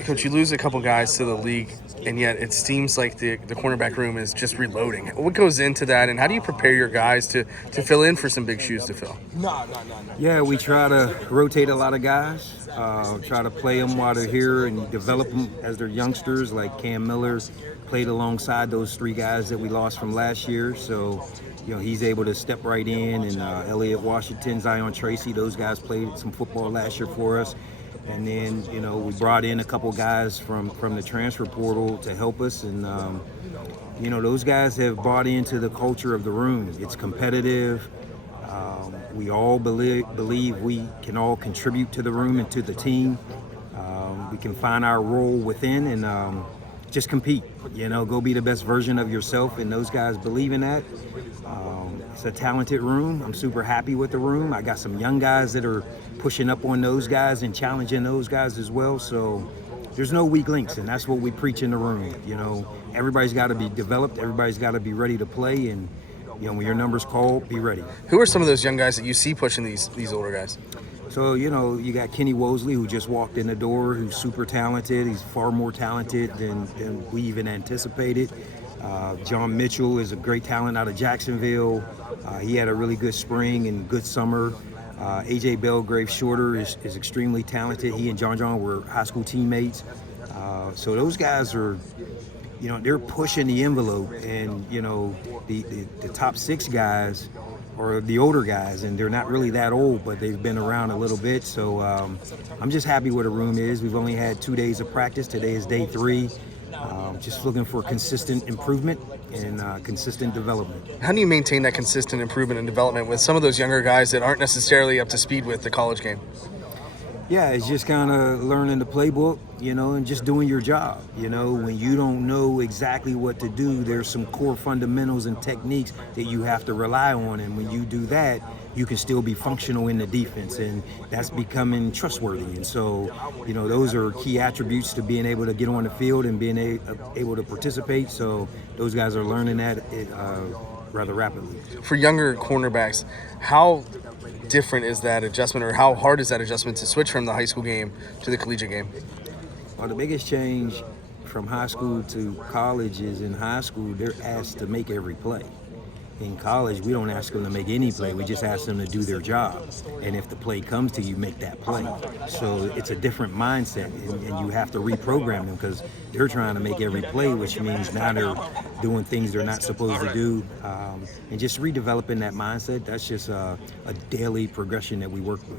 Coach, you lose a couple guys to the league, and yet it seems like the cornerback room is just reloading. What goes into that, and how do you prepare your guys to fill in for some big shoes to fill? Yeah, we try to rotate a lot of guys, try to play them while they're here and develop them as they're youngsters, like Cam Miller played alongside those three guys that we lost from last year. So, he's able to step right in, and Elliott Washington, Zion Tracy, those guys played some football last year for us. And then, we brought in a couple guys from the transfer portal to help us. And, those guys have bought into the culture of the room. It's competitive. We all believe we can all contribute to the room and to the team. We can find our role within and just compete, go be the best version of yourself. And those guys believe in that. It's a talented room. I'm super happy with the room. I got some young guys that are pushing up on those guys and challenging those guys as well. So there's no weak links, and that's what we preach in the room. Everybody's got to be developed. Everybody's got to be ready to play. And, when your number's called, be ready. Who are some of those young guys that you see pushing these older guys? So, you got Kenny Wosley, who just walked in the door, who's super talented. He's far more talented than we even anticipated. John Mitchell is a great talent out of Jacksonville. He had a really good spring and good summer. A.J. Belgrave Shorter is extremely talented. He and John were high school teammates. So those guys are, they're pushing the envelope. And, the top six guys are the older guys, and they're not really that old, but they've been around a little bit. So I'm just happy where the room is. We've only had 2 days of practice. Today is day 3. Just looking for consistent improvement and consistent development. How do you maintain that consistent improvement and development with some of those younger guys that aren't necessarily up to speed with the college game? Yeah, it's just kind of learning the playbook, and just doing your job. When you don't know exactly what to do, there's some core fundamentals and techniques that you have to rely on. And when you do that, you can still be functional in the defense, and that's becoming trustworthy. And so, those are key attributes to being able to get on the field and being able to participate. So those guys are learning that rather rapidly. For younger cornerbacks, how different is that adjustment, or how hard is that adjustment to switch from the high school game to the collegiate game? Well, the biggest change from high school to college is in high school, they're asked to make every play. In college, we don't ask them to make any play. We just ask them to do their job. And if the play comes to you, make that play. So it's a different mindset, and you have to reprogram them because they're trying to make every play, which means now they're doing things they're not supposed to do. And just redeveloping that mindset, that's just a daily progression that we work with.